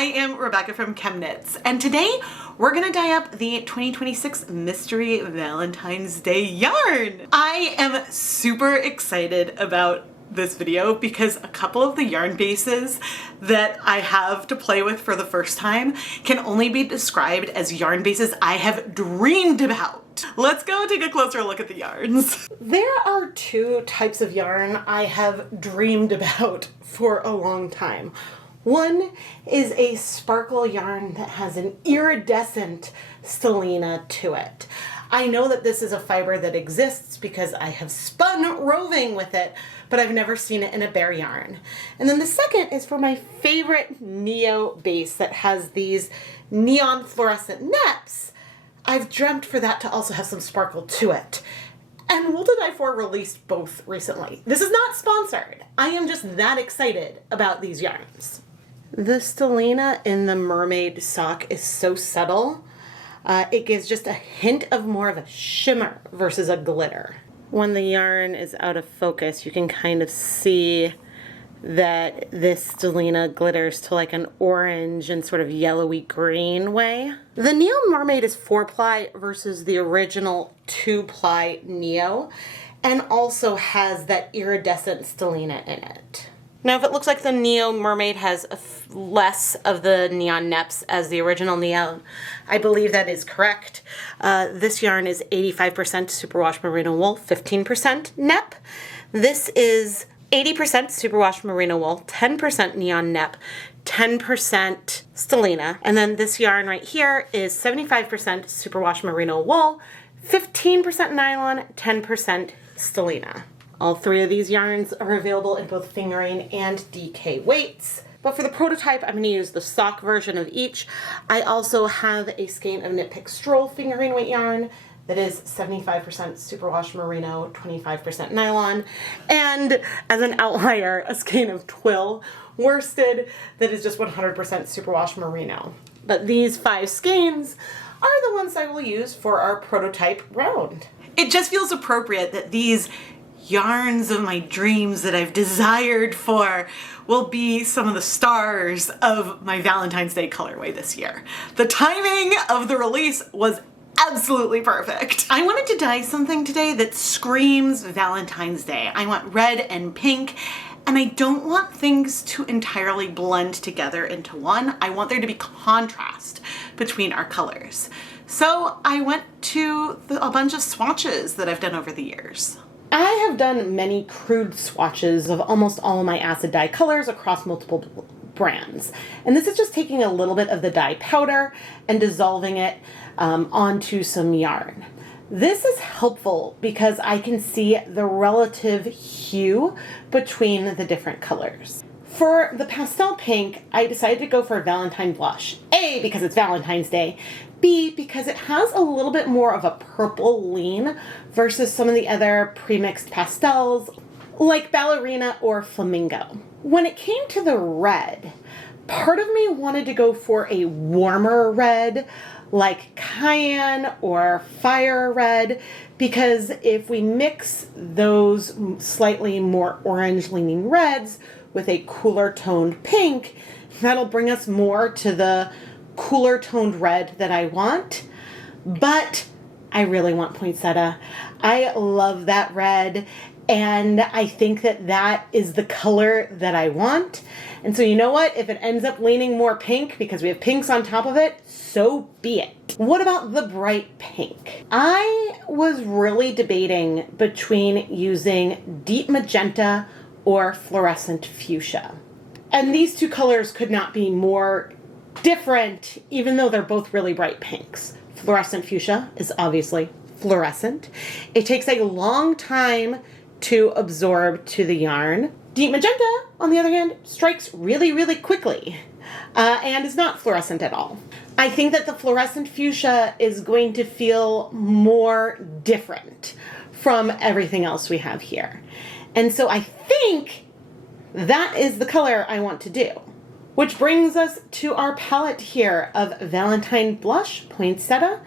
I am Rebecca from ChemKnits, and today we're gonna dye up the 2026 Mystery Valentine's Day yarn. I am super excited about this video because a couple of the yarn bases that I have to play with for the first time can only be described as yarn bases I have dreamed about. Let's go take a closer look at the yarns. There are two types of yarn I have dreamed about for a long time. One is a sparkle yarn that has an iridescent stellina to it. I know that this is a fiber that exists because I have spun roving with it, but I've never seen it in a bare yarn. And then the second is for my favorite neo base that has these neon fluorescent neps. I've dreamt for that to also have some sparkle to it. And Wool to Dye For released both recently. This is not sponsored. I am just that excited about these yarns. The stellina in the Mermaid sock is so subtle. It gives just a hint of more of a shimmer versus a glitter. When the yarn is out of focus, you can kind of see that this stellina glitters to like an orange and sort of yellowy green way. The Neo Mermaid is 4-ply versus the original 2-ply Neo, and also has that iridescent stellina in it. Now, if it looks like the Neo Mermaid has less of the neon neps as the original Neo, I believe that is correct. This yarn is 85% superwash merino wool, 15% nep. This is 80% superwash merino wool, 10% neon nep, 10% stellina. And then this yarn right here is 75% superwash merino wool, 15% nylon, 10% stellina. All three of these yarns are available in both fingering and DK weights. But for the prototype, I'm going to use the sock version of each. I also have a skein of Knit Pick Stroll fingering weight yarn that is 75% superwash merino, 25% nylon, and as an outlier, a skein of Twill worsted that is just 100% superwash merino. But these 5 skeins are the ones I will use for our prototype round. It just feels appropriate that these yarns of my dreams that I've desired for will be some of the stars of my Valentine's Day colorway this year. The timing of the release was absolutely perfect. I wanted to dye something today that screams Valentine's Day. I want red and pink, and I don't want things to entirely blend together into one. I want there to be contrast between our colors. So I went to a bunch of swatches that I've done over the years. I have done many crude swatches of almost all of my acid dye colors across multiple brands. And this is just taking a little bit of the dye powder and dissolving it onto some yarn. This is helpful because I can see the relative hue between the different colors. For the pastel pink, I decided to go for Valentine blush. A, because it's Valentine's Day. B, because it has a little bit more of a purple lean versus some of the other pre-mixed pastels like Ballerina or Flamingo. When it came to the red, part of me wanted to go for a warmer red like Cayenne or Fire Red, because if we mix those slightly more orange leaning reds with a cooler toned pink, that'll bring us more to the cooler toned red that I want. But I really want poinsettia. I love that red, and I think that that is the color that I want. And so you know what? If it ends up leaning more pink because we have pinks on top of it, so be it. What about the bright pink? I was really debating between using deep magenta or fluorescent fuchsia. And these two colors could not be more different, even though they're both really bright pinks. Fluorescent fuchsia is obviously fluorescent. It takes a long time to absorb to the yarn. Deep magenta, on the other hand, strikes really, really quickly and is not fluorescent at all. I think that the fluorescent fuchsia is going to feel more different from everything else we have here. And so I think that is the color I want to do. Which brings us to our palette here of Valentine blush, poinsettia,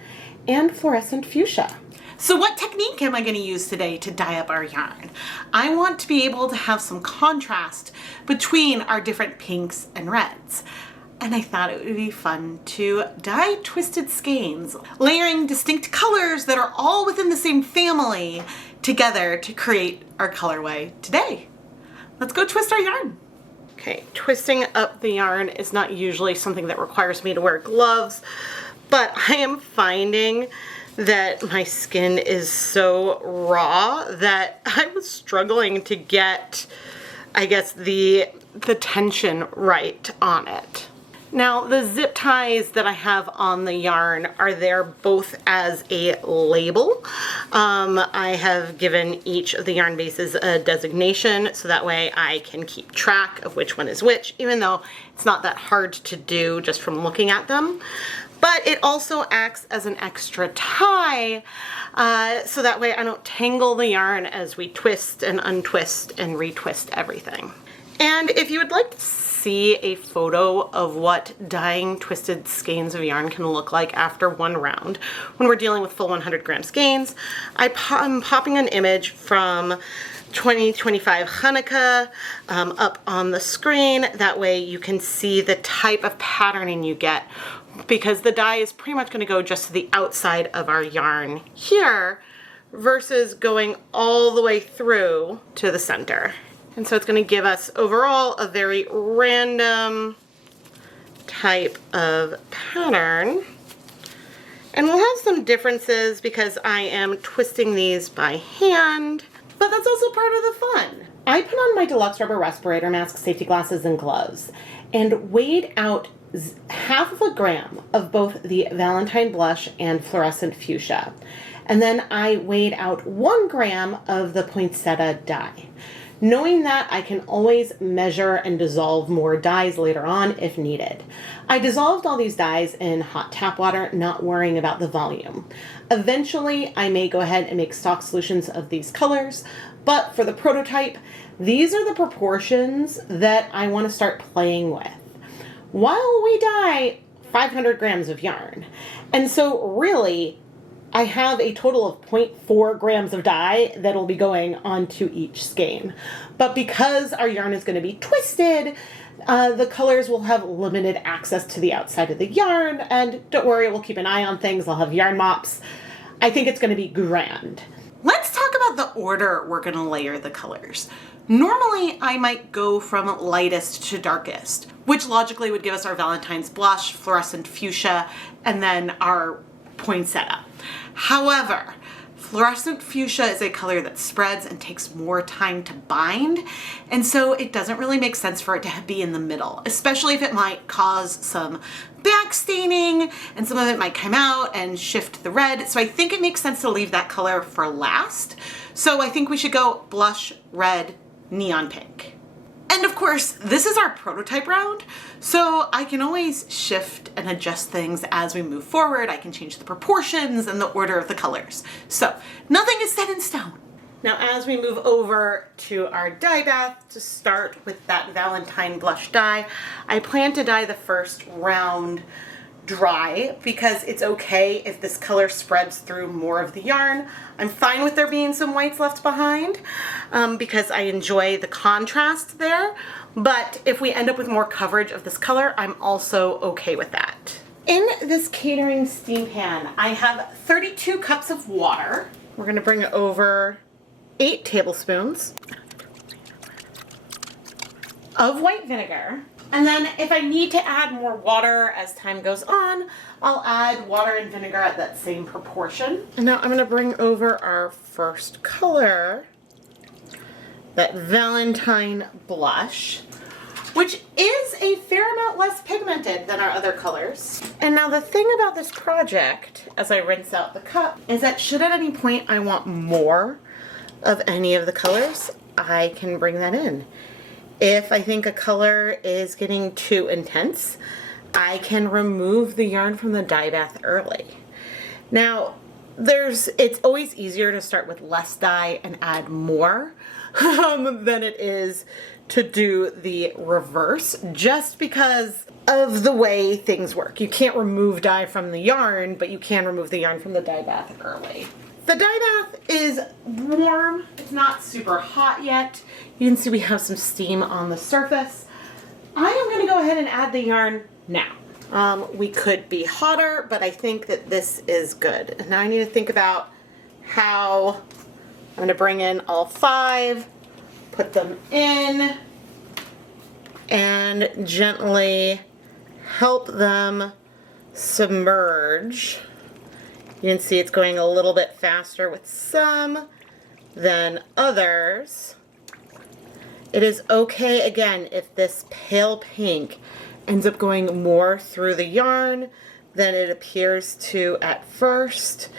and fluorescent fuchsia. So what technique am I going to use today to dye up our yarn? I want to be able to have some contrast between our different pinks and reds. and I thought it would be fun to dye twisted skeins, layering distinct colors that are all within the same family together to create our colorway today. Let's go twist our yarn. Okay, twisting up the yarn is not usually something that requires me to wear gloves, but I am finding that my skin is so raw that I was struggling to get, I guess, the tension right on it. Now, the zip ties that I have on the yarn are there both as a label. I have given each of the yarn bases a designation so that way I can keep track of which one is which, even though it's not that hard to do just from looking at them. But it also acts as an extra tie, so that way I don't tangle the yarn as we twist and untwist and retwist everything. And if you would like to see a photo of what dyeing twisted skeins of yarn can look like after one round, when we're dealing with full 100 gram skeins, I'm popping an image from 2025 Hanukkah up on the screen. That way you can see the type of patterning you get, because the dye is pretty much going to go just to the outside of our yarn here versus going all the way through to the center. And so it's going to give us overall a very random type of pattern. And we'll have some differences because I am twisting these by hand, but that's also part of the fun. I put on my deluxe rubber respirator mask, safety glasses, and gloves and weighed out half of a gram of both the Valentine blush and fluorescent fuchsia. And then I weighed out 1 gram of the poinsettia dye. Knowing that, I can always measure and dissolve more dyes later on if needed. I dissolved all these dyes in hot tap water, not worrying about the volume. Eventually, I may go ahead and make stock solutions of these colors, but for the prototype, these are the proportions that I want to start playing with while we dye 500 grams of yarn. And so really, I have a total of 0.4 grams of dye that'll be going onto each skein. But because our yarn is going to be twisted, the colors will have limited access to the outside of the yarn. And don't worry, we'll keep an eye on things. I'll have yarn mops. I think it's going to be grand. Let's talk about the order we're going to layer the colors. Normally, I might go from lightest to darkest, which logically would give us our Valentine's blush, fluorescent fuchsia, and then our poinsettia. However, fluorescent fuchsia is a color that spreads and takes more time to bind, and so it doesn't really make sense for it to be in the middle, especially if it might cause some back staining and some of it might come out and shift the red. So I think it makes sense to leave that color for last. So I think we should go blush, red, neon pink. And of course, this is our prototype round, so I can always shift and adjust things as we move forward. I can change the proportions and the order of the colors. So nothing is set in stone. Now, as we move over to our dye bath to start with that Valentine blush dye, I plan to dye the first round dry because it's okay if this color spreads through more of the yarn. I'm fine with there being some whites left behind because I enjoy the contrast there. But if we end up with more coverage of this color, I'm also okay with that. In this catering steam pan, I have 32 cups of water. We're going to bring over 8 tablespoons of white vinegar. And then if I need to add more water as time goes on, I'll add water and vinegar at that same proportion. And now I'm going to bring over our first color, that Valentine blush, which is a fair amount less pigmented than our other colors. And now the thing about this project, as I rinse out the cup, is that should at any point I want more of any of the colors, I can bring that in. If I think a color is getting too intense, I can remove the yarn from the dye bath early. Now, it's always easier to start with less dye and add more than it is to do the reverse, just because of the way things work. You can't remove dye from the yarn, but you can remove the yarn from the dye bath early. The dye bath is warm. It's not super hot yet. You can see we have some steam on the surface, I am going to go ahead and add the yarn now. We could be hotter, but I think that this is good. And now I need to think about how I'm going to bring in all 5, put them in, and gently help them submerge. You can see it's going a little bit faster with some than others. It is okay, again, if this pale pink ends up going more through the yarn than it appears to at first.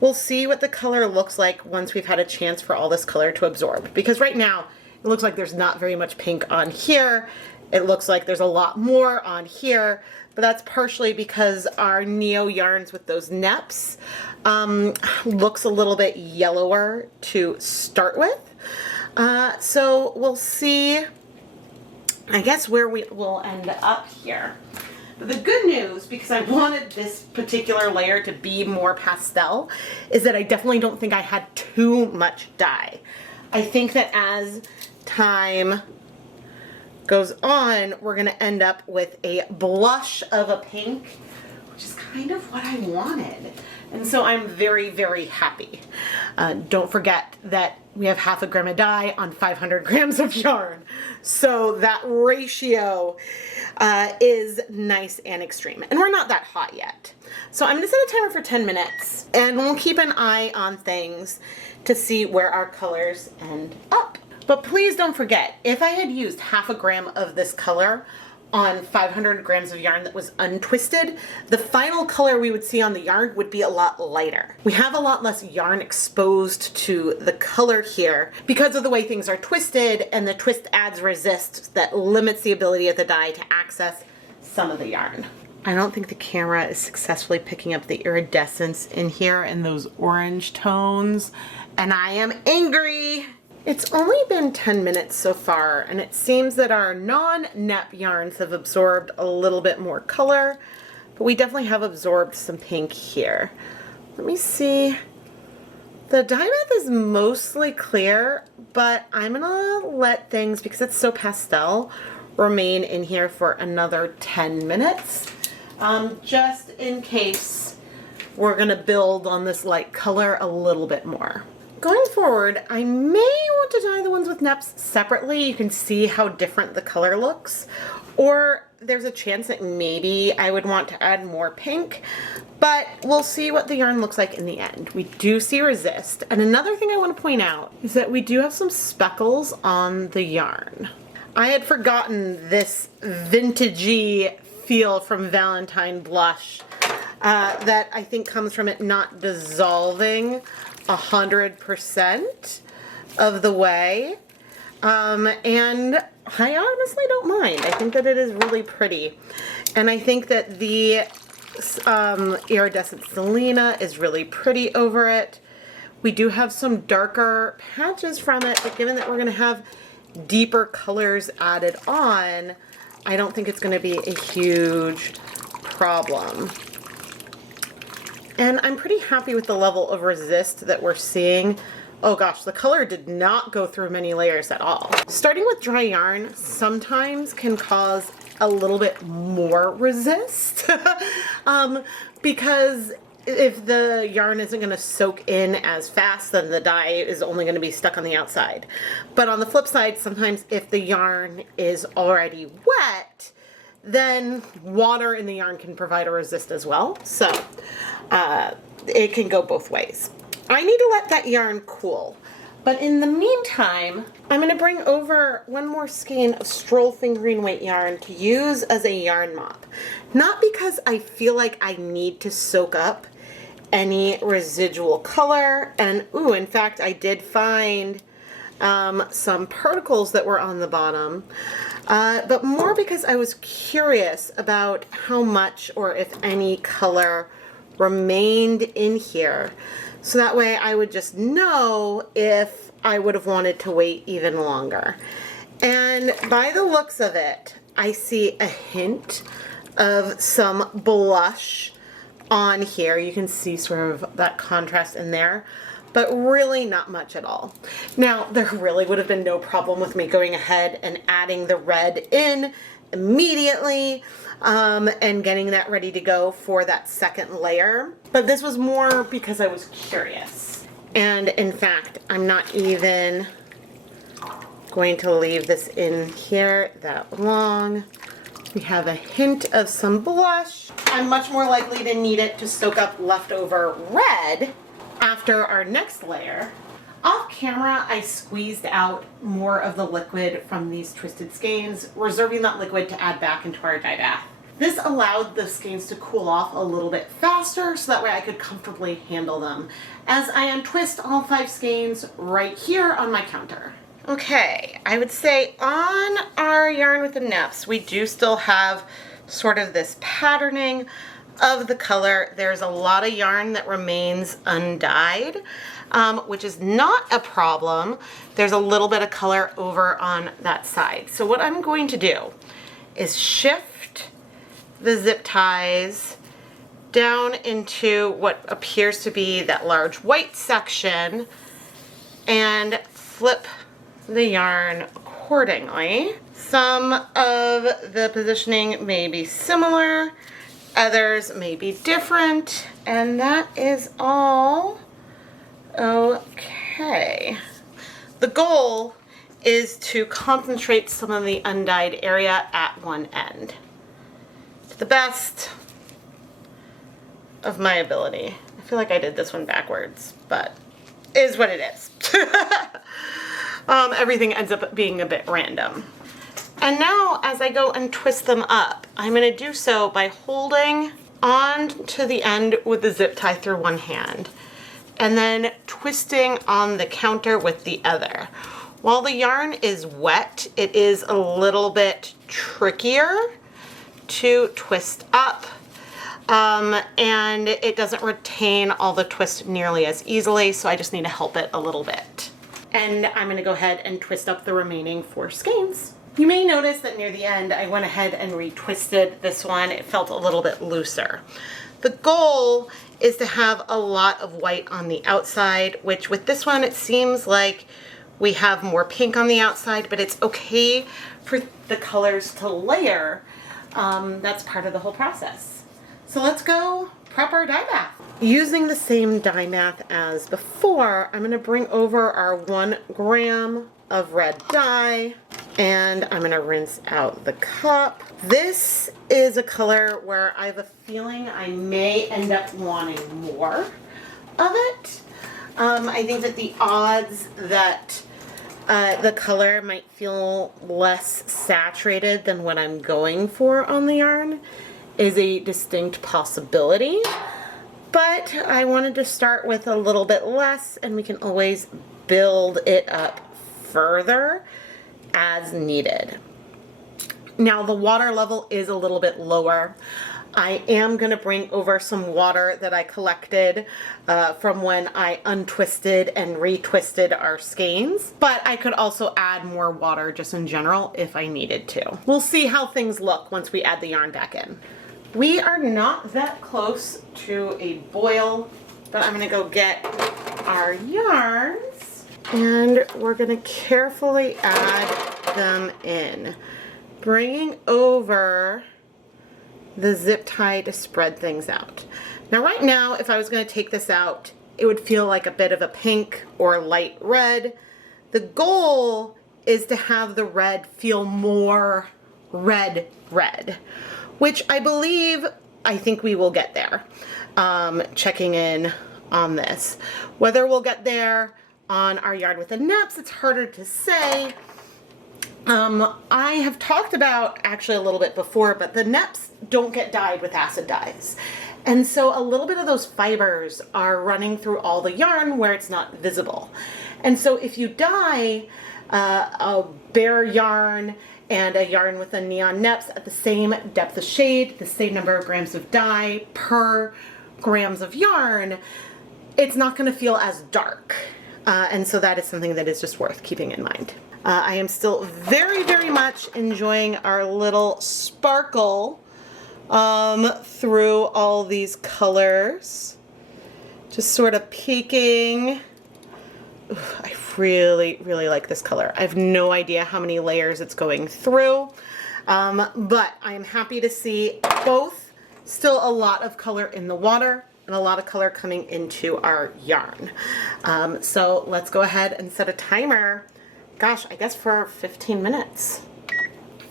We'll see what the color looks like once we've had a chance for all this color to absorb. Because right now, it looks like there's not very much pink on here. It looks like there's a lot more on here, but that's partially because our neo yarns with those neps looks a little bit yellower to start with. So we'll see, I guess, where we will end up here. But the good news, because I wanted this particular layer to be more pastel, is that I definitely don't think I had too much dye. I think that as time goes on, we're going to end up with a blush of a pink, which is kind of what I wanted. And so I'm very, very happy. Don't forget that we have half a gram of dye on 500 grams of yarn. So that ratio is nice and extreme. And we're not that hot yet. So I'm gonna set a timer for 10 minutes and we'll keep an eye on things to see where our colors end up. But please don't forget, if I had used half a gram of this color on 500 grams of yarn that was untwisted, the final color we would see on the yarn would be a lot lighter. We have a lot less yarn exposed to the color here because of the way things are twisted, and the twist adds resist that limits the ability of the dye to access some of the yarn. I don't think the camera is successfully picking up the iridescence in here and those orange tones, and I am angry. It's only been 10 minutes so far, and it seems that our non-nep yarns have absorbed a little bit more color, but we definitely have absorbed some pink here. Let me see. The dyebath is mostly clear, but I'm gonna let things, because it's so pastel, remain in here for another 10 minutes, just in case we're gonna build on this light color a little bit more. Going forward, I may want to dye the ones with neps separately. You can see how different the color looks. Or there's a chance that maybe I would want to add more pink, but we'll see what the yarn looks like in the end. We do see resist. And another thing I want to point out is that we do have some speckles on the yarn. I had forgotten this vintagey feel from Valentine blush that I think comes from it not dissolving 100% of the way, and I honestly don't mind. I think that it is really pretty, and I think that the Iridescent Selena is really pretty over it. We do have some darker patches from it, but given that we're going to have deeper colors added on, I don't think it's going to be a huge problem. And I'm pretty happy with the level of resist that we're seeing. Oh gosh, the color did not go through many layers at all. Starting with dry yarn sometimes can cause a little bit more resist because if the yarn isn't going to soak in as fast, then the dye is only going to be stuck on the outside. But on the flip side, sometimes if the yarn is already wet, then water in the yarn can provide a resist as well. So it can go both ways. I need to let that yarn cool. But in the meantime, I'm going to bring over one more skein of Stroll fingering weight yarn to use as a yarn mop. Not because I feel like I need to soak up any residual color. And ooh, in fact, I did find some particles that were on the bottom. But more because I was curious about how much or if any color remained in here. So that way I would just know if I would have wanted to wait even longer. And by the looks of it, I see a hint of some blush on here. You can see sort of that contrast in there, but really not much at all. Now, there really would have been no problem with me going ahead and adding the red in immediately and getting that ready to go for that second layer. But this was more because I was curious. And in fact, I'm not even going to leave this in here that long. We have a hint of some blush. I'm much more likely to need it to soak up leftover red after our next layer. Off camera, I squeezed out more of the liquid from these twisted skeins, reserving that liquid to add back into our dye bath. This allowed the skeins to cool off a little bit faster so that way I could comfortably handle them as I untwist all 5 skeins right here on my counter. Okay, I would say on our yarn with the neps, we do still have sort of this patterning of the color. There's a lot of yarn that remains undyed, which is not a problem. There's a little bit of color over on that side. So what I'm going to do is shift the zip ties down into what appears to be that large white section and flip the yarn accordingly. Some of the positioning may be similar, others may be different, and that is all okay. The goal is to concentrate some of the undyed area at one end to the best of my ability. I feel like I did this one backwards, but it is what it is. Everything ends up being a bit random. And now as I go and twist them up, I'm going to do so by holding on to the end with the zip tie through one hand and then twisting on the counter with the other. While the yarn is wet, it is a little bit trickier to twist up and it doesn't retain all the twist nearly as easily, so I just need to help it a little bit. And I'm going to go ahead and twist up the remaining 4 skeins. You may notice that near the end I went ahead and retwisted this one. It felt a little bit looser. The goal is to have a lot of white on the outside, which with this one it seems like we have more pink on the outside, but it's okay for the colors to layer. That's part of the whole process. So let's go prep our dye bath. Using the same dye bath as before, I'm going to bring over our 1 gram of red dye and I'm going to rinse out the cup. This is a color where I have a feeling I may end up wanting more of it. I think that the odds that the color might feel less saturated than what I'm going for on the yarn is a distinct possibility. But I wanted to start with a little bit less and we can always build it up further as needed. Now the water level is a little bit lower. I am going to bring over some water that I collected from when I untwisted and retwisted our skeins, but I could also add more water just in general if I needed to. We'll see how things look once we add the yarn back in. We are not that close to a boil, but I'm going to go get our yarns and we're going to carefully add them in, bringing over the zip tie to spread things out. Now right now, if I was going to take this out, it would feel like a bit of a pink or light red. The goal is to have the red feel more red, which I think we will get there. Checking in on this. Whether we'll get there on our yarn with the neps, it's harder to say. I have talked about actually a little bit before, but the neps don't get dyed with acid dyes. And so a little bit of those fibers are running through all the yarn where it's not visible. And so if you dye a bare yarn and a yarn with a neon neps at the same depth of shade, the same number of grams of dye per grams of yarn, it's not going to feel as dark. And so that is something that is just worth keeping in mind. I am still very, very much enjoying our little sparkle through all these colors. Just sort of peeking. Ooh, I really, really like this color. I have no idea how many layers it's going through. But I am happy to see both. Still a lot of color in the water and a lot of color coming into our yarn. So let's go ahead and set a timer. Gosh, I guess for 15 minutes.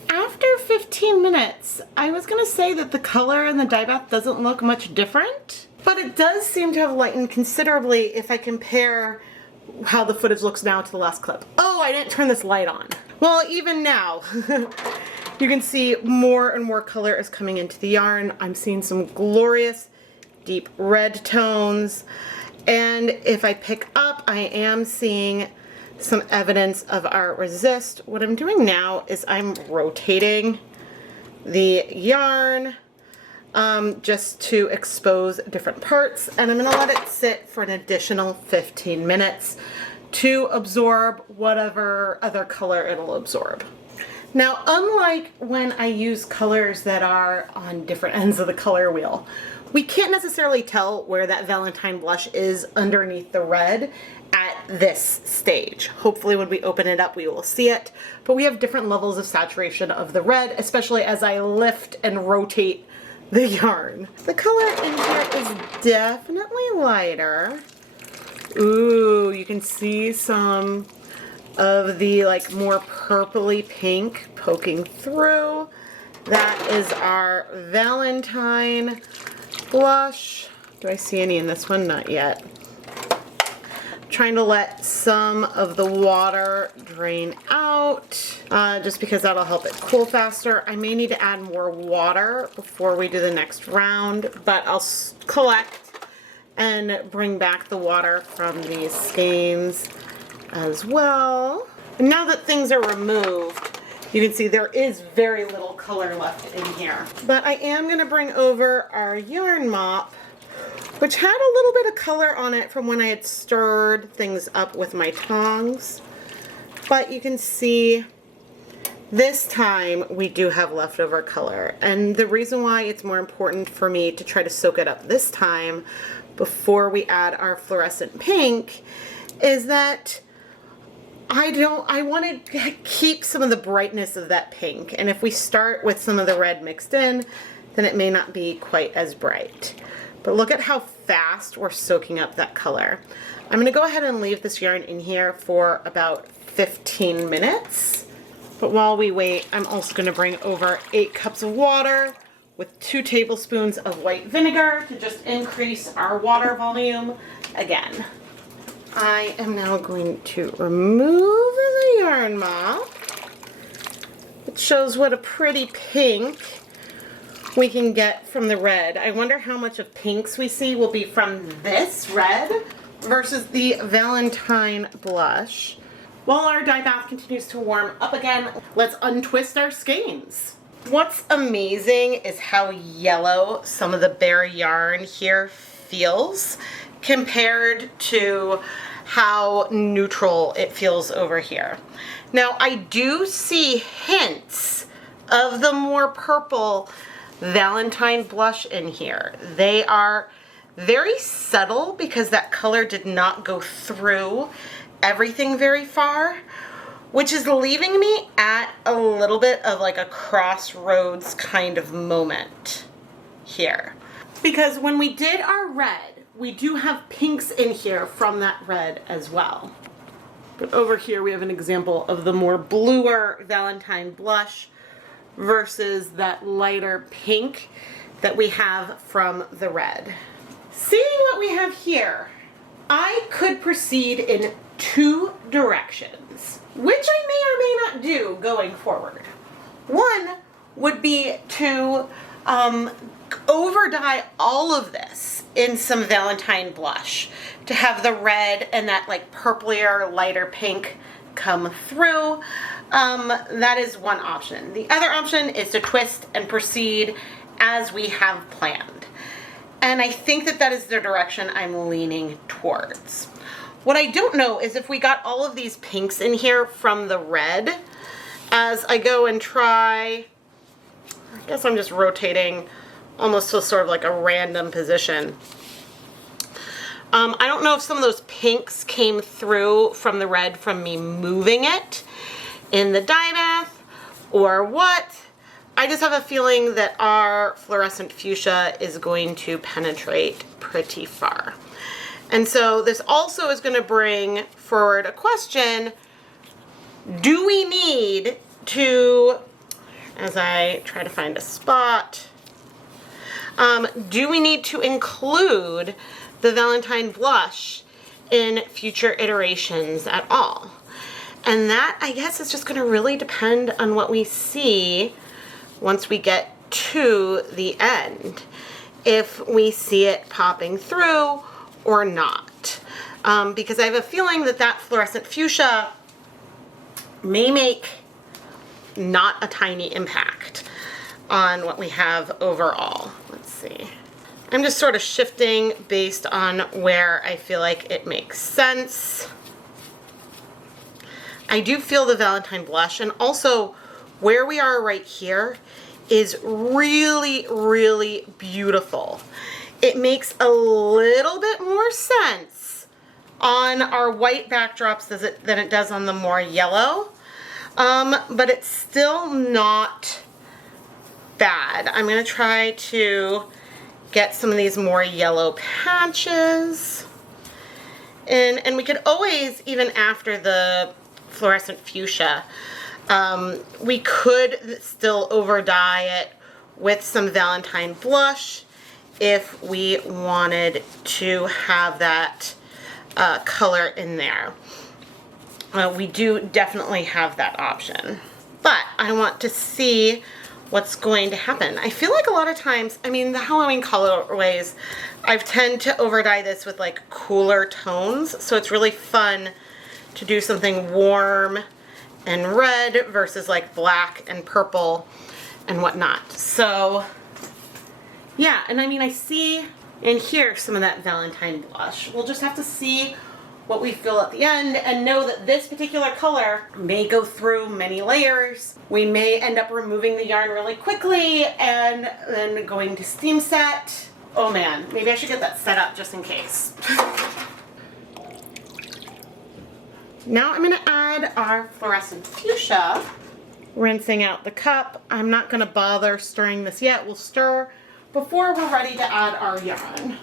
After 15 minutes, I was gonna say that the color in the dye bath doesn't look much different, but it does seem to have lightened considerably if I compare how the footage looks now to the last clip. Oh, I didn't turn this light on. Well, even now, you can see more and more color is coming into the yarn. I'm seeing some glorious deep red tones, and if I pick up, I am seeing some evidence of our resist. What I'm doing now is I'm rotating the yarn just to expose different parts, and I'm gonna let it sit for an additional 15 minutes to absorb whatever other color it'll absorb. Now, unlike when I use colors that are on different ends of the color wheel, we can't necessarily tell where that Valentine blush is underneath the red at this stage. Hopefully when we open it up we will see it, but we have different levels of saturation of the red, especially as I lift and rotate the yarn. The color in here is definitely lighter. Ooh, you can see some of the like more purpley pink poking through. That is our Valentine blush. Do I see any in this one? Not yet. Trying to let some of the water drain out just because that'll help it cool faster. I may need to add more water before we do the next round, but I'll collect and bring back the water from these skeins as well. And now that things are removed, you can see there is very little color left in here. But I am going to bring over our yarn mop, which had a little bit of color on it from when I had stirred things up with my tongs. But you can see this time we do have leftover color. And the reason why it's more important for me to try to soak it up this time before we add our fluorescent pink is that I want to keep some of the brightness of that pink. And if we start with some of the red mixed in, then it may not be quite as bright. But look at how fast we're soaking up that color. I'm going to go ahead and leave this yarn in here for about 15 minutes. But while we wait, I'm also going to bring over 8 cups of water with 2 tablespoons of white vinegar to just increase our water volume again. I am now going to remove the yarn mop. It shows what a pretty pink we can get from the red. I wonder how much of pinks we see will be from this red versus the Valentine blush. While our dye bath continues to warm up again, let's untwist our skeins. What's amazing is how yellow some of the bare yarn here feels compared to how neutral it feels over here. Now I do see hints of the more purple Valentine blush in here. They are very subtle because that color did not go through everything very far, which is leaving me at a little bit of like a crossroads kind of moment here. Because when we did our red, we do have pinks in here from that red as well. But over here we have an example of the more bluer Valentine blush versus that lighter pink that we have from the red. Seeing what we have here, I could proceed in 2 directions, which I may or may not do going forward. One would be to over dye all of this in some Valentine blush to have the red and that like purplier lighter pink come through. That is one option. The other option is to twist and proceed as we have planned. And I think that that is the direction I'm leaning towards. What I don't know is if we got all of these pinks in here from the red, as I go and try, I guess I'm just rotating almost to sort of like a random position. I don't know if some of those pinks came through from the red from me moving it in the dye bath or what, I just have a feeling that our fluorescent fuchsia is going to penetrate pretty far. And so this also is going to bring forward a question: do we need to, as I try to find a spot, do we need to include the Valentine blush in future iterations at all? And that, I guess, is just going to really depend on what we see once we get to the end, if we see it popping through or not. Because I have a feeling that that fluorescent fuchsia may make not a tiny impact on what we have overall. Let's see. I'm just sort of shifting based on where I feel like it makes sense. I do feel the Valentine blush, and also where we are right here is really, really beautiful. It makes a little bit more sense on our white backdrops than it does on the more yellow, but it's still not bad. I'm gonna try to get some of these more yellow patches. And we could always, even after the fluorescent fuchsia, we could still over dye it with some Valentine blush if we wanted to have that color in there. We do definitely have that option, but I want to see what's going to happen. I feel like a lot of times, I mean, the Halloween colorways, I tend to over dye this with like cooler tones, so it's really fun to do something warm and red versus like black and purple and whatnot. So yeah, and I mean, I see and hear some of that Valentine blush. We'll just have to see what we feel at the end and know that this particular color may go through many layers. We may end up removing the yarn really quickly and then going to steam set. Oh man, maybe I should get that set up just in case. Now I'm gonna add our fluorescent fuchsia, rinsing out the cup. I'm not gonna bother stirring this yet. We'll stir before we're ready to add our yarn.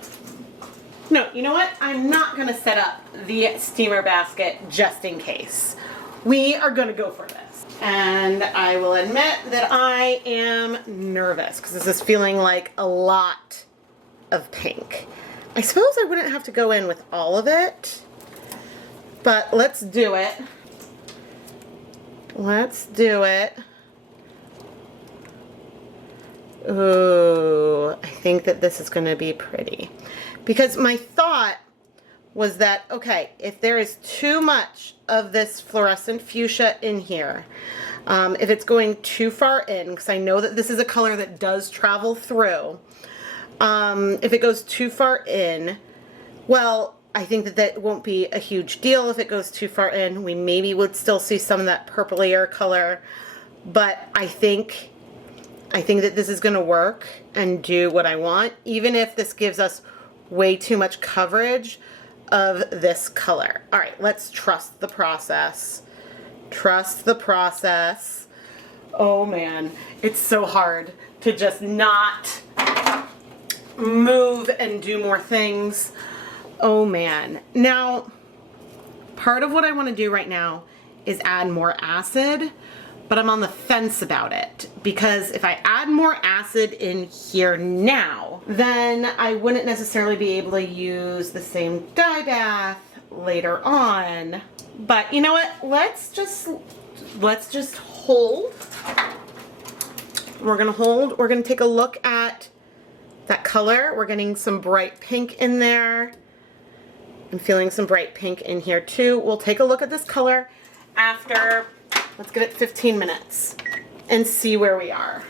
No, you know what? I'm not gonna set up the steamer basket just in case. We are gonna go for this. And I will admit that I am nervous because this is feeling like a lot of pink. I suppose I wouldn't have to go in with all of it, but let's do it. Let's do it. Ooh, I think that this is gonna be pretty. Because my thought was that, okay, if there is too much of this fluorescent fuchsia in here, if it's going too far in, because I know that this is a color that does travel through, if it goes too far in, well, I think that that won't be a huge deal if it goes too far in. We maybe would still see some of that purplier color, but I think that this is gonna work and do what I want, even if this gives us way too much coverage of this color. All right, let's trust the process. Trust the process. Oh man, it's so hard to just not move and do more things. Oh man. Now, part of what I want to do right now is add more acid, but I'm on the fence about it because if I add more acid in here now, then I wouldn't necessarily be able to use the same dye bath later on. But you know what? Let's just hold. We're gonna hold. We're gonna take a look at that color. We're getting some bright pink in there. I'm feeling some bright pink in here too. We'll take a look at this color after. Let's give it 15 minutes and see where we are.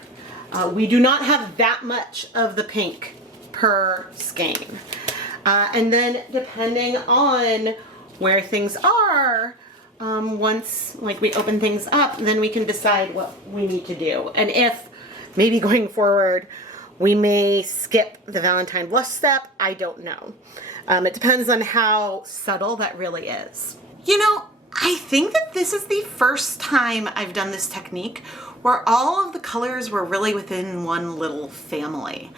We do not have that much of the pink per skein. And then depending on where things are, once like we open things up, then we can decide what we need to do. And if maybe going forward, we may skip the Valentine blush step, I don't know. It depends on how subtle that really is. You know, I think that this is the first time I've done this technique where all of the colors were really within one little family.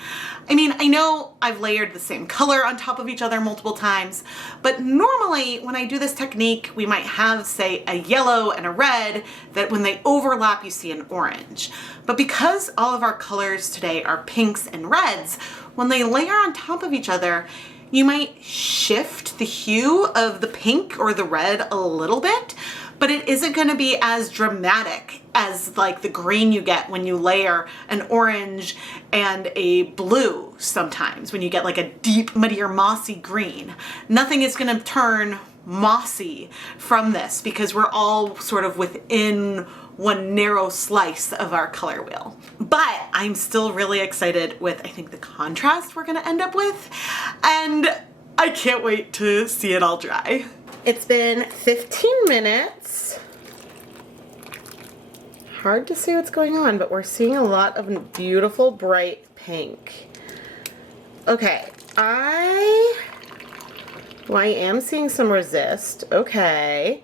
I mean, I know I've layered the same color on top of each other multiple times, but normally when I do this technique, we might have, say, a yellow and a red that when they overlap, you see an orange. But because all of our colors today are pinks and reds, when they layer on top of each other, you might shift the hue of the pink or the red a little bit, but it isn't going to be as dramatic as like the green you get when you layer an orange and a blue sometimes, when you get like a deep, muddier, mossy green. Nothing is going to turn mossy from this because we're all sort of within one narrow slice of our color wheel. But I'm still really excited with, I think, the contrast we're gonna end up with, and I can't wait to see it all dry. It's been 15 minutes. Hard to see what's going on, but we're seeing a lot of beautiful, bright pink. Okay, I am seeing some resist. Okay.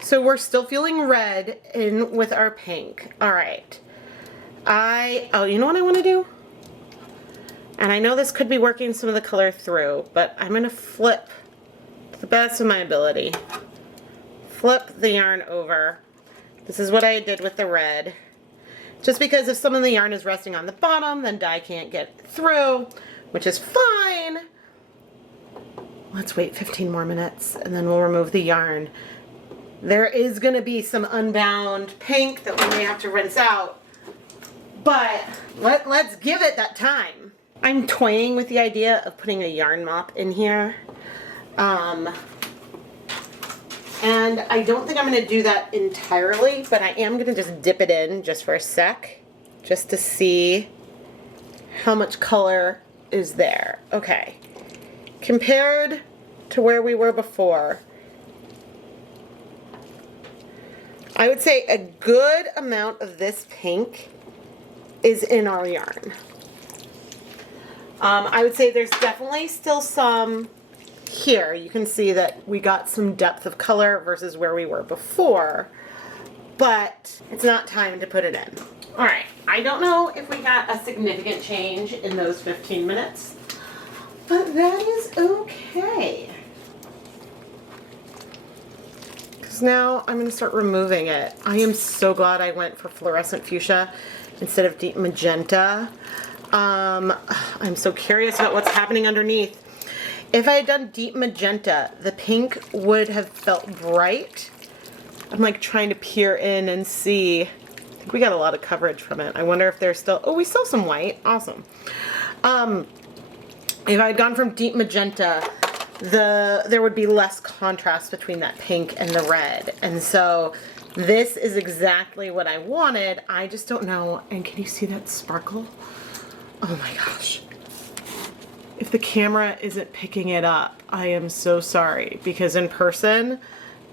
So we're still feeling red in with our pink. All right. Oh, you know what I want to do? And I know this could be working some of the color through, but I'm going to flip to the best of my ability. Flip the yarn over. This is what I did with the red. Just because if some of the yarn is resting on the bottom, then dye can't get through, which is fine. Let's wait 15 more minutes and then we'll remove the yarn. There is going to be some unbound pink that we may have to rinse out, but let's give it that time. I'm toying with the idea of putting a yarn mop in here. And I don't think I'm going to do that entirely, but I am going to just dip it in just for a sec, just to see how much color is there. Okay. Compared to where we were before, I would say a good amount of this pink is in our yarn. I would say there's definitely still some here. You can see that we got some depth of color versus where we were before, but it's not time to put it in. All right, I don't know if we got a significant change in those 15 minutes, but that is okay. Now I'm going to start removing it. I am so glad I went for fluorescent fuchsia instead of deep magenta. I'm so curious about what's happening underneath. If I had done deep magenta, the pink would have felt bright. I'm like trying to peer in and see. I think we got a lot of coverage from it. I wonder if there's still, oh, we still have some white. Awesome. If I had gone from deep magenta, there would be less contrast between that pink and the red. And so this is exactly what I wanted. I just don't know. And can you see that sparkle? Oh my gosh. If the camera isn't picking it up, I am so sorry, because in person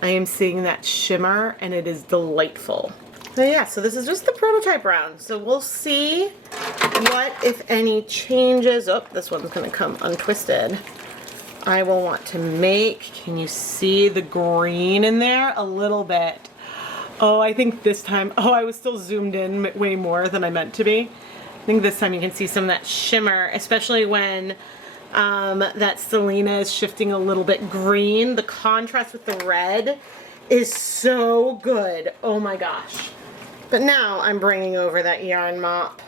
I am seeing that shimmer and it is delightful. So yeah, so this is just the prototype round. So we'll see what, if any, changes. Oh, this one's gonna come untwisted. I will want to make, can you see the green in there? A little bit. Oh, I think this time, oh, I was still zoomed in way more than I meant to be. I think this time you can see some of that shimmer, especially when that Selena is shifting a little bit green. The contrast with the red is so good. Oh my gosh. But now I'm bringing over that yarn mop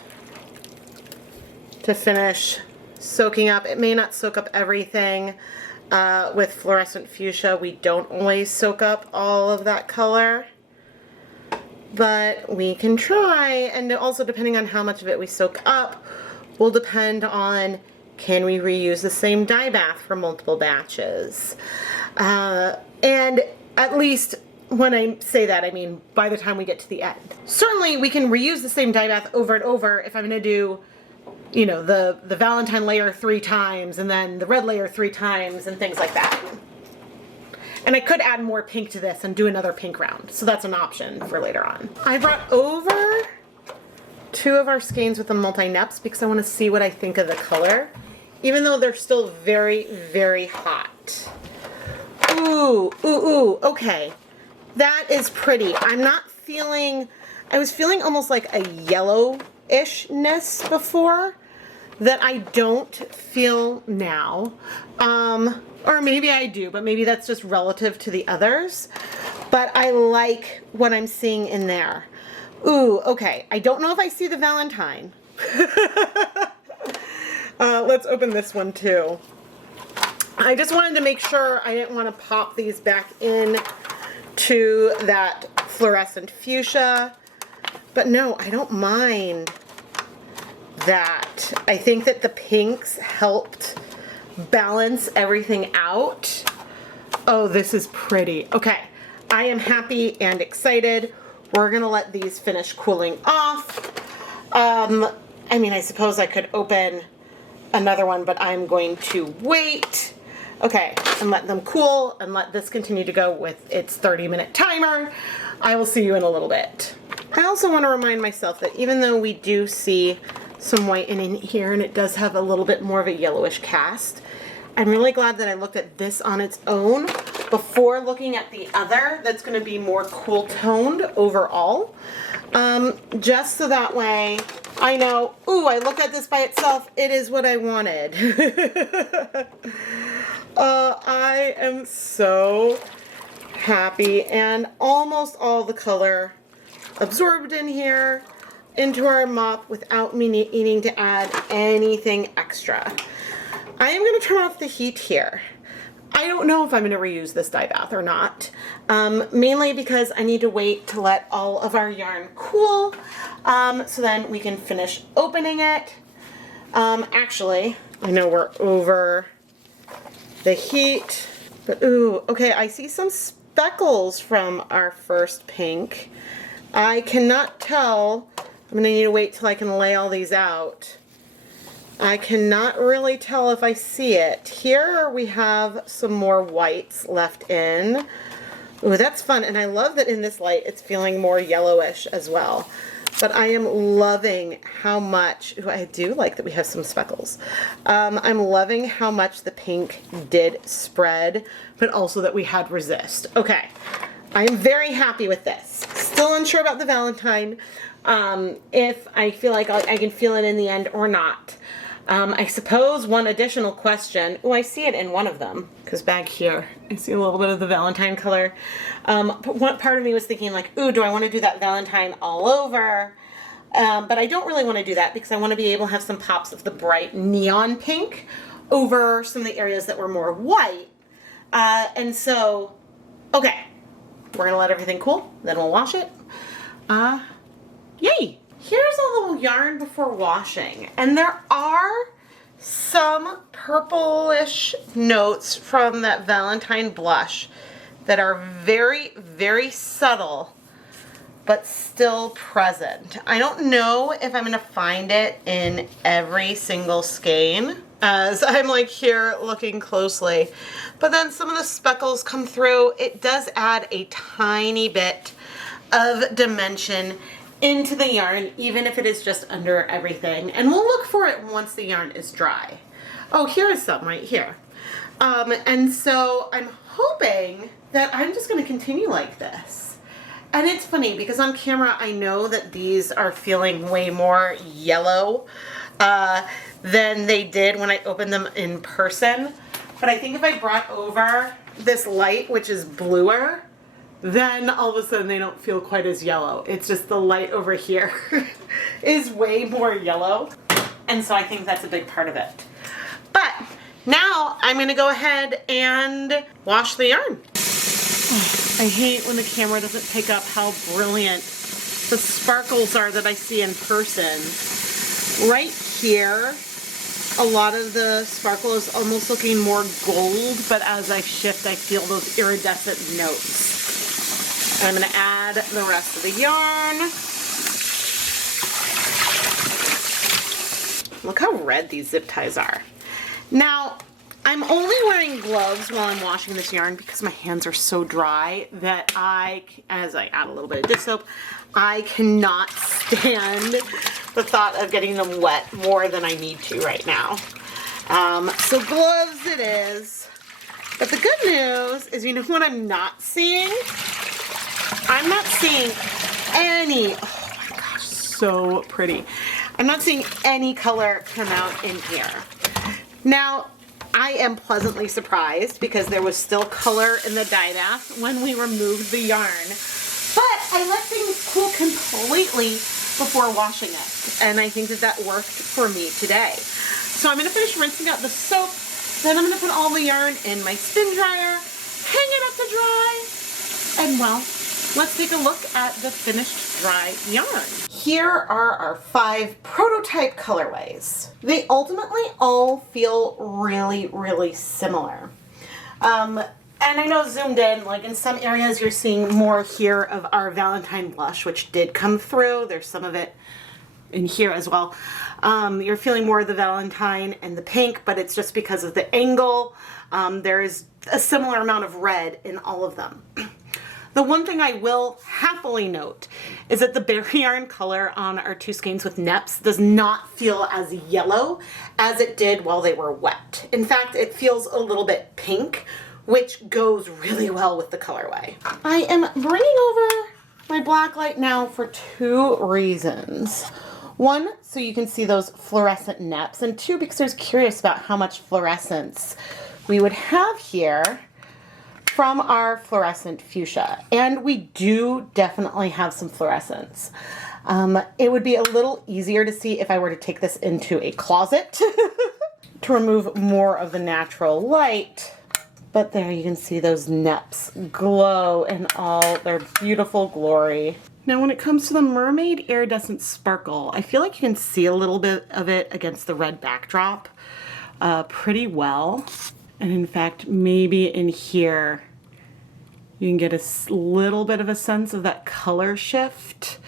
to finish soaking up. It may not soak up everything. With fluorescent fuchsia, we don't always soak up all of that color, but we can try. And also, depending on how much of it we soak up, will depend on, can we reuse the same dye bath for multiple batches? And at least when I say that, I mean by the time we get to the end. Certainly we can reuse the same dye bath over and over if I'm going to do, you know, the Valentine layer 3 times and then the red layer 3 times and things like that. And I could add more pink to this and do another pink round. So that's an option for later on. I brought over 2 of our skeins with the multi-neps because I want to see what I think of the color, even though they're still very, very hot. Ooh, ooh, ooh, okay. That is pretty. I'm not I was feeling almost like a yellowishness before that I don't feel now. Or maybe I do, but maybe that's just relative to the others. But I like what I'm seeing in there. Ooh, okay. I don't know if I see the Valentine. Let's open this one too. I just wanted to make sure I didn't want to pop these back in to that fluorescent fuchsia. But no, I don't mind that. I think that the pinks helped balance everything out. Oh, this is pretty. Okay, I am happy and excited. We're gonna let these finish cooling off. I mean, I suppose I could open another one, but I'm going to wait. Okay, and let them cool and let this continue to go with its 30-minute timer. I will see you in a little bit. I also want to remind myself that even though we do see some white in here and it does have a little bit more of a yellowish cast, I'm really glad that I looked at this on its own before looking at the other that's going to be more cool toned overall. Just so that way I know, ooh, I looked at this by itself, it is what I wanted. I am so happy, and almost all the color absorbed in here into our mop without me needing to add anything extra. I am going to turn off the heat here. I don't know if I'm going to reuse this dye bath or not, mainly because I need to wait to let all of our yarn cool, so then we can finish opening it. Actually, I know we're over the heat, but ooh, okay, I see some speckles from our first pink. I cannot tell. I'm going to need to wait till I can lay all these out. I cannot really tell if I see it. Here we have some more whites left in. Ooh, that's fun. And I love that in this light it's feeling more yellowish as well. But I am loving how much, ooh, I do like that we have some speckles. I'm loving how much the pink did spread, but also that we had resist. Okay, I am very happy with this. Still unsure about the Valentine, if I feel like I can feel it in the end or not. I suppose one additional question, oh, I see it in one of them, because back here, I see a little bit of the Valentine color. But one part of me was thinking like, ooh, do I want to do that Valentine all over? But I don't really want to do that because I want to be able to have some pops of the bright neon pink over some of the areas that were more white. And so, okay, we're going to let everything cool, then we'll wash it. Yay! Here's a little yarn before washing, and there are some purplish notes from that Valentine blush that are very, very subtle, but still present. I don't know if I'm gonna find it in every single skein, as I'm like here looking closely, but then some of the speckles come through. It does add a tiny bit of dimension into the yarn, even if it is just under everything. And we'll look for it once the yarn is dry. Oh, here is some right here. And so I'm hoping that I'm just gonna continue like this. And it's funny because on camera, I know that these are feeling way more yellow than they did when I opened them in person. But I think if I brought over this light, which is bluer, then all of a sudden they don't feel quite as yellow. It's just the light over here is way more yellow. And so I think that's a big part of it. But now I'm gonna go ahead and wash the yarn. I hate when the camera doesn't pick up how brilliant the sparkles are that I see in person. Right here, a lot of the sparkle is almost looking more gold, but as I shift, I feel those iridescent notes. I'm going to add the rest of the yarn. Look how red these zip ties are. Now, I'm only wearing gloves while I'm washing this yarn because my hands are so dry that as I add a little bit of dish soap, I cannot stand the thought of getting them wet more than I need to right now. So gloves it is. But the good news is, you know what I'm not seeing? I'm not seeing any, oh my gosh, so pretty. I'm not seeing any color come out in here. Now, I am pleasantly surprised because there was still color in the dye bath when we removed the yarn. But I let things cool completely before washing it. And I think that that worked for me today. So I'm going to finish rinsing out the soap. Then I'm going to put all the yarn in my spin dryer, hang it up to dry, and well, let's take a look at the finished dry yarn. Here are our 5 prototype colorways. They ultimately all feel really, really similar. And I know zoomed in, like in some areas you're seeing more here of our Valentine blush, which did come through. There's some of it in here as well. You're feeling more of the Valentine and the pink, but it's just because of the angle. There is a similar amount of red in all of them. The one thing I will happily note is that the berry yarn color on our 2 skeins with neps does not feel as yellow as it did while they were wet. In fact, it feels a little bit pink, which goes really well with the colorway. I am bringing over my black light now for 2 reasons. 1, so you can see those fluorescent neps, and 2, because I was curious about how much fluorescence we would have here from our fluorescent fuchsia. And we do definitely have some fluorescence. It would be a little easier to see if I were to take this into a closet to remove more of the natural light. But there you can see those neps glow in all their beautiful glory. Now when it comes to the Mermaid Iridescent Sparkle, I feel like you can see a little bit of it against the red backdrop pretty well. And in fact, maybe in here, you can get a little bit of a sense of that color shift.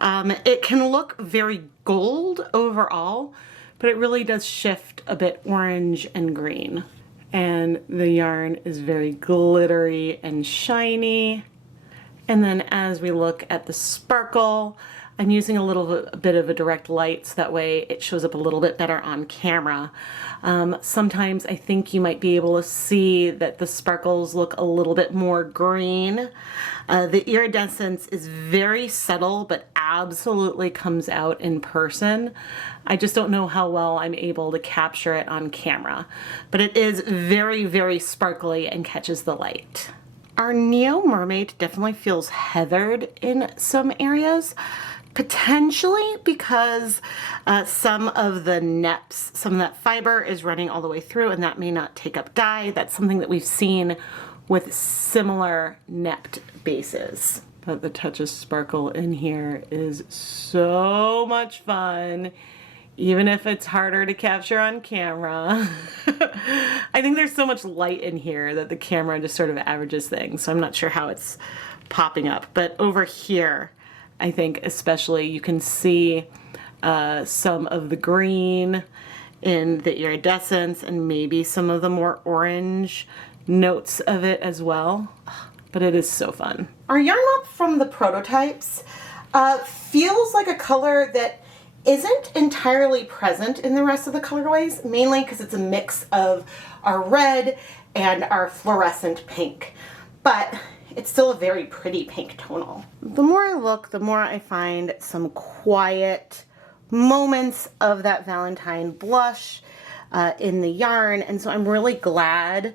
It can look very gold overall, but it really does shift a bit orange and green. And the yarn is very glittery and shiny. And then as we look at the sparkle, I'm using a little bit of a direct light so that way it shows up a little bit better on camera. Sometimes I think you might be able to see that the sparkles look a little bit more green. The iridescence is very subtle but absolutely comes out in person. I just don't know how well I'm able to capture it on camera, but it is very, very sparkly and catches the light. Our Neo Mermaid definitely feels heathered in some areas, potentially because some of the neps, some of that fiber is running all the way through and that may not take up dye. That's something that we've seen with similar nepped bases. But the touch of sparkle in here is so much fun, even if it's harder to capture on camera. I think there's so much light in here that the camera just sort of averages things, so I'm not sure how it's popping up. But over here, I think especially you can see some of the green in the iridescence and maybe some of the more orange notes of it as well. But it is so fun. Our yarn mop from the prototypes feels like a color that isn't entirely present in the rest of the colorways, mainly because it's a mix of our red and our fluorescent pink. But it's still a very pretty pink tonal. The more I look, the more I find some quiet moments of that Valentine blush in the yarn, and so I'm really glad,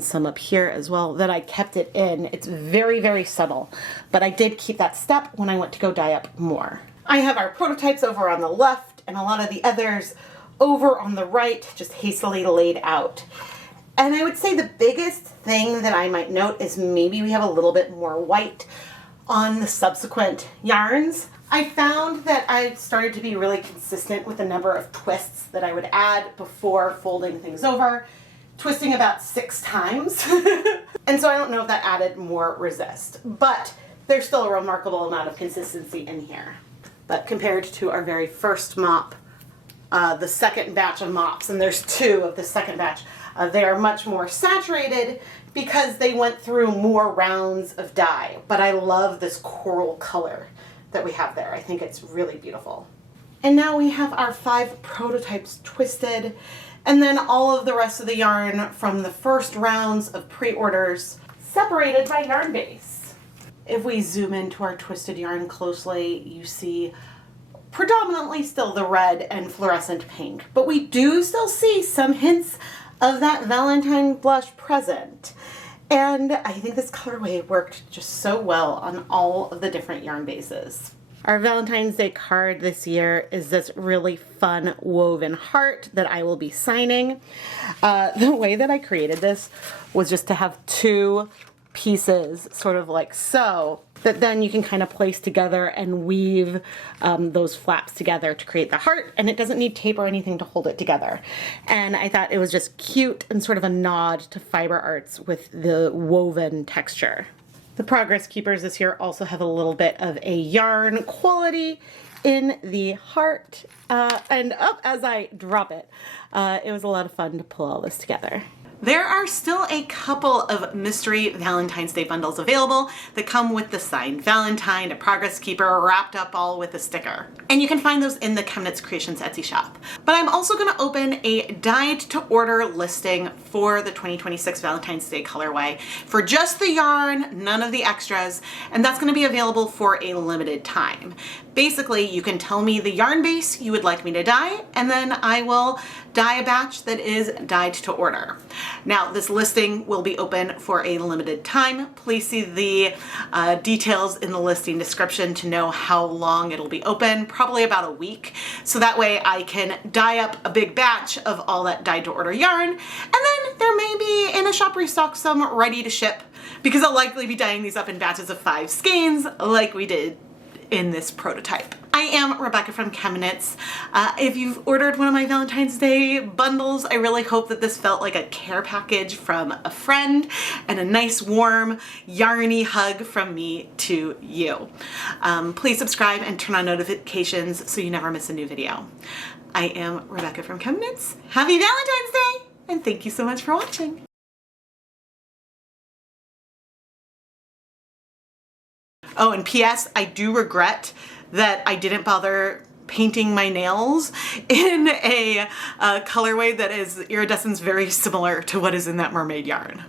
some up here as well, that I kept it in. It's very, very subtle, but I did keep that step when I went to go dye up more. I have our prototypes over on the left and a lot of the others over on the right, just hastily laid out. And I would say the biggest thing that I might note is maybe we have a little bit more white on the subsequent yarns. I found that I started to be really consistent with the number of twists that I would add before folding things over, twisting about 6 times. And so I don't know if that added more resist, but there's still a remarkable amount of consistency in here. But compared to our very first mop, the second batch of mops, and there's 2 of the second batch, they are much more saturated because they went through more rounds of dye. But I love this coral color that we have there. I think it's really beautiful. And now we have our 5 prototypes twisted, and then all of the rest of the yarn from the first rounds of pre-orders separated by yarn base. If we zoom into our twisted yarn closely, you see predominantly still the red and fluorescent pink, but we do still see some hints of that Valentine blush present. And I think this colorway worked just so well on all of the different yarn bases. Our Valentine's Day card this year is this really fun woven heart that I will be signing. The way that I created this was just to have two pieces sort of like so, that then you can kind of place together and weave those flaps together to create the heart, and it doesn't need tape or anything to hold it together. And I thought it was just cute and sort of a nod to fiber arts with the woven texture. The Progress Keepers this year also have a little bit of a yarn quality in the heart, and up as I drop it, it was a lot of fun to pull all this together. There are still a couple of mystery Valentine's Day bundles available that come with the signed Valentine, a Progress Keeper, wrapped up all with a sticker. And you can find those in the ChemKnits Creations Etsy shop. But I'm also going to open a dyed to order listing for the 2026 Valentine's Day colorway for just the yarn, none of the extras, and that's going to be available for a limited time. Basically, you can tell me the yarn base you would like me to dye, and then I will dye a batch that is dyed to order. Now, this listing will be open for a limited time. Please see the details in the listing description to know how long it'll be open, probably about a week. So that way I can dye up a big batch of all that dyed to order yarn, and then there may be in a shop restock some ready to ship, because I'll likely be dyeing these up in batches of 5 skeins like we did in this prototype. I am Rebecca from ChemKnits. If you've ordered one of my Valentine's Day bundles, I really hope that this felt like a care package from a friend and a nice warm yarny hug from me to you. Please subscribe and turn on notifications so you never miss a new video. I am Rebecca from ChemKnits. Happy Valentine's Day, and thank you so much for watching. Oh, and P.S. I do regret that I didn't bother painting my nails in a colorway that is iridescent, very similar to what is in that mermaid yarn.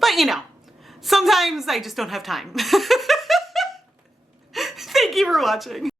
But you know, sometimes I just don't have time. Thank you for watching.